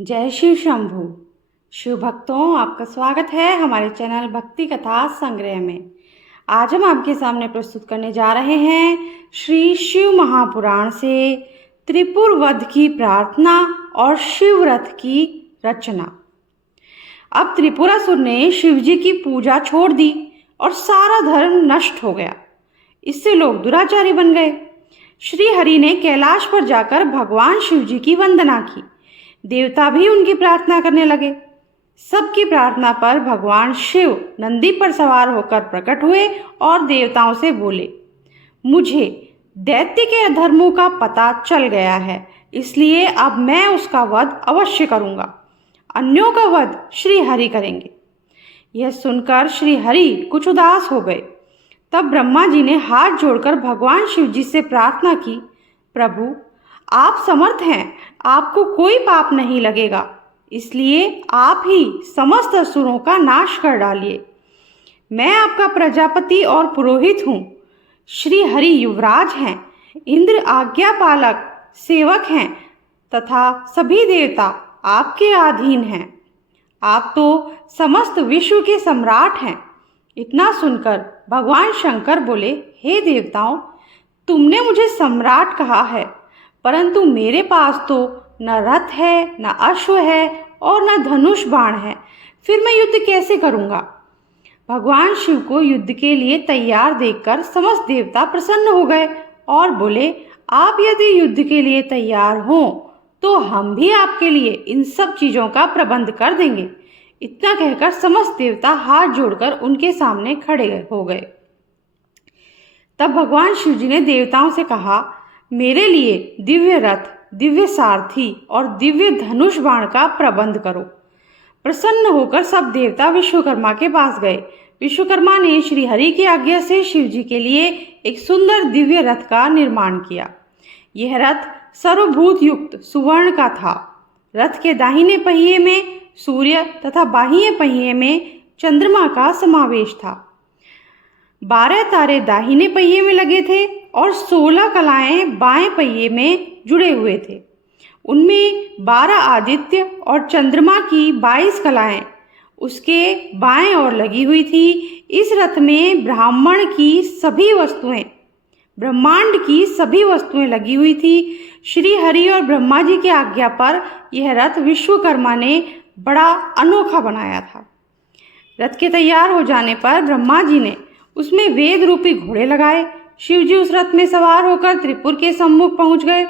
जय शिव शंभू। शिव भक्तों, आपका स्वागत है हमारे चैनल भक्ति कथा संग्रह में। आज हम आपके सामने प्रस्तुत करने जा रहे हैं श्री शिव महापुराण से त्रिपुर वध की प्रार्थना और शिव रथ की रचना। अब त्रिपुरासुर ने शिव जी की पूजा छोड़ दी और सारा धर्म नष्ट हो गया। इससे लोग दुराचारी बन गए। श्री हरि ने कैलाश पर जाकर भगवान शिव जी की वंदना की। देवता भी उनकी प्रार्थना करने लगे। सबकी प्रार्थना पर भगवान शिव नंदी पर सवार होकर प्रकट हुए और देवताओं से बोले, मुझे दैत्य के अधर्मों का पता चल गया है, इसलिए अब मैं उसका वध अवश्य करूंगा। अन्यों का वध श्री हरि करेंगे। यह सुनकर श्री हरि कुछ उदास हो गए। तब ब्रह्मा जी ने हाथ जोड़कर भगवान शिव जी से प्रार्थना की, प्रभु आप समर्थ हैं, आपको कोई पाप नहीं लगेगा, इसलिए आप ही समस्त असुरों का नाश कर डालिए। मैं आपका प्रजापति और पुरोहित हूँ। श्री हरि युवराज हैं, इंद्र आज्ञा पालक सेवक हैं तथा सभी देवता आपके अधीन हैं। आप तो समस्त विश्व के सम्राट हैं। इतना सुनकर भगवान शंकर बोले, हे देवताओं, तुमने मुझे सम्राट कहा है, परंतु मेरे पास तो न रथ है, न अश्व है और न धनुष बाण है, फिर मैं युद्ध कैसे करूंगा। भगवान शिव को युद्ध के लिए तैयार देखकर समस्त देवता प्रसन्न हो गए और बोले, आप यदि युद्ध के लिए तैयार हो तो हम भी आपके लिए इन सब चीजों का प्रबंध कर देंगे। इतना कहकर समस्त देवता हाथ जोड़कर उनके सामने खड़े हो गए। तब भगवान शिव जी ने देवताओं से कहा, मेरे लिए दिव्य रथ, दिव्य सारथी और दिव्य धनुष बाण का प्रबंध करो। प्रसन्न होकर सब देवता विश्वकर्मा के पास गए। विश्वकर्मा ने श्री हरि की आज्ञा से शिव जी के लिए एक सुंदर दिव्य रथ का निर्माण किया। यह रथ सर्वभूत युक्त सुवर्ण का था। रथ के दाहिने पहिए में सूर्य तथा बाहिए पहिए में चंद्रमा का समावेश था। 12 तारे दाहिने पहिए में लगे थे और 16 कलाएं बाएं पहिए में जुड़े हुए थे। उनमें 12 आदित्य और चंद्रमा की 22 कलाएं उसके बाएं ओर लगी हुई थी। इस रथ में ब्रह्मांड की सभी वस्तुएं लगी हुई थी। श्री हरि और ब्रह्मा जी की आज्ञा पर यह रथ विश्वकर्मा ने बड़ा अनोखा बनाया था। रथ के तैयार हो जाने पर ब्रह्मा जी ने उसमें वेद रूपी घोड़े लगाए। शिव जी उस रथ में सवार होकर त्रिपुर के सम्मुख पहुंच गए।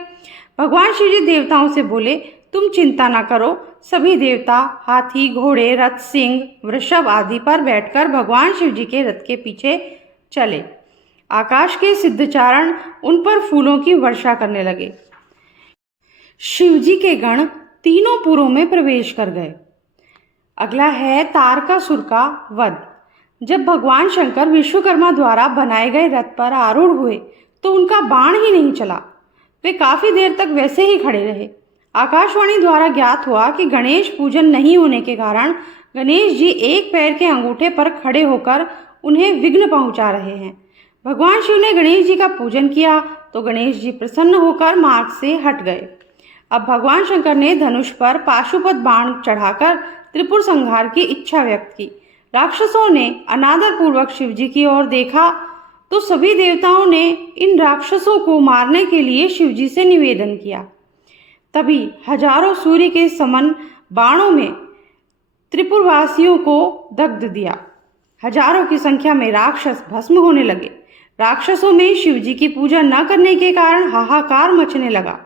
भगवान शिव जी देवताओं से बोले, तुम चिंता न करो। सभी देवता हाथी, घोड़े, रथ, सिंह, वृषभ आदि पर बैठकर भगवान शिव जी के रथ के पीछे चले। आकाश के सिद्धचारण उन पर फूलों की वर्षा करने लगे। शिव जी के गण तीनों पुरों में प्रवेश कर गए। अगला है तारकासुर का वध। जब भगवान शंकर विश्वकर्मा द्वारा बनाए गए रथ पर आरूढ़ हुए तो उनका बाण ही नहीं चला। वे काफी देर तक वैसे ही खड़े रहे। आकाशवाणी द्वारा ज्ञात हुआ कि गणेश पूजन नहीं होने के कारण गणेश जी एक पैर के अंगूठे पर खड़े होकर उन्हें विघ्न पहुंचा रहे हैं। भगवान शिव ने गणेश जी का पूजन किया तो गणेश जी प्रसन्न होकर मार्ग से हट गए। अब भगवान शंकर ने धनुष पर पाशुपत बाण चढ़ाकर त्रिपुर संहार की इच्छा व्यक्त की। राक्षसों ने अनादर पूर्वक शिव जी की ओर देखा तो सभी देवताओं ने इन राक्षसों को मारने के लिए शिव जी से निवेदन किया। तभी हजारों सूर्य के समान बाणों में त्रिपुरवासियों को दग्ध दिया। हजारों की संख्या में राक्षस भस्म होने लगे। राक्षसों में शिव जी की पूजा न करने के कारण हाहाकार मचने लगा।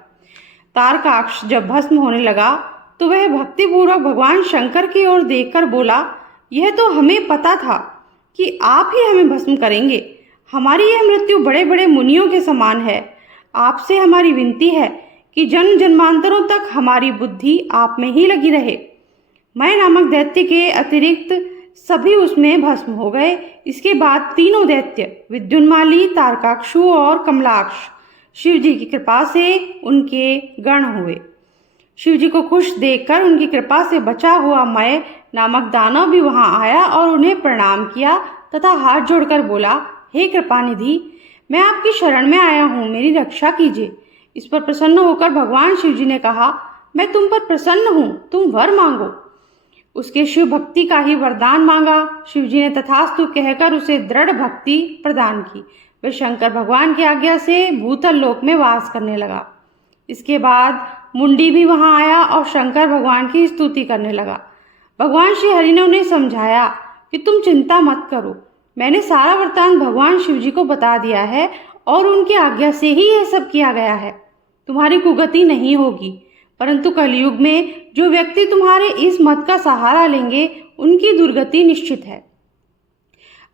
तारकाक्ष जब भस्म होने लगा तो वह भक्तिपूर्वक भगवान शंकर की ओर देखकर बोला, यह तो हमें पता था कि आप ही हमें भस्म करेंगे। हमारी यह मृत्यु बड़े बड़े मुनियों के समान है। आपसे हमारी विनती है कि जन्म जन्मांतरों तक हमारी बुद्धि आप में ही लगी रहे। मैं नामक दैत्य के अतिरिक्त सभी उसमें भस्म हो गए। इसके बाद तीनों दैत्य विद्युन्माली, तारकाक्षु और कमलाक्ष शिव जी की कृपा से उनके गण हुए। शिव जी को खुश देखकर उनकी कृपा से बचा हुआ मैं नामक दानव भी वहां आया और उन्हें प्रणाम किया तथा हाथ जोड़कर बोला, हे कृपानिधि, मैं आपकी शरण में आया हूँ, मेरी रक्षा कीजिए। इस पर प्रसन्न होकर भगवान शिव जी ने कहा, मैं तुम पर प्रसन्न हूँ, तुम वर मांगो। उसके शिव भक्ति का ही वरदान मांगा। शिव जी ने तथास्तु कहकर उसे दृढ़ भक्ति प्रदान की। वह शंकर भगवान की आज्ञा से भूतल लोक में वास करने लगा। इसके बाद मुंडी भी वहां आया और शंकर भगवान की स्तुति करने लगा। भगवान श्री हरि ने उन्हें समझाया कि तुम चिंता मत करो, मैंने सारा वृत्तांत भगवान शिव जी को बता दिया है और उनकी आज्ञा से ही यह सब किया गया है। तुम्हारी कुगति नहीं होगी, परंतु कलयुग में जो व्यक्ति तुम्हारे इस मत का सहारा लेंगे उनकी दुर्गति निश्चित है।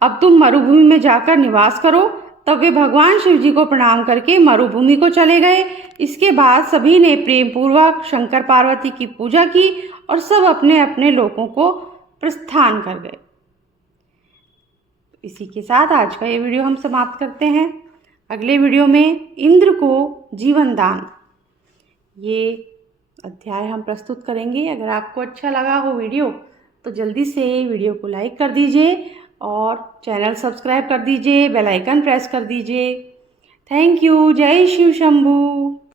अब तुम मरुभूमि में जाकर निवास करो। तब वे भगवान शिव जी को प्रणाम करके मरुभूमि को चले गए। इसके बाद सभी ने प्रेम पूर्वक शंकर पार्वती की पूजा की और सब अपने अपने लोकों को प्रस्थान कर गए। इसी के साथ आज का ये वीडियो हम समाप्त करते हैं। अगले वीडियो में इंद्र को जीवन दान, ये अध्याय हम प्रस्तुत करेंगे। अगर आपको अच्छा लगा हो वीडियो तो जल्दी से वीडियो को लाइक कर दीजिए और चैनल सब्सक्राइब कर दीजिए, बेल आइकन प्रेस कर दीजिए। Thank you. जय शिव शंभू।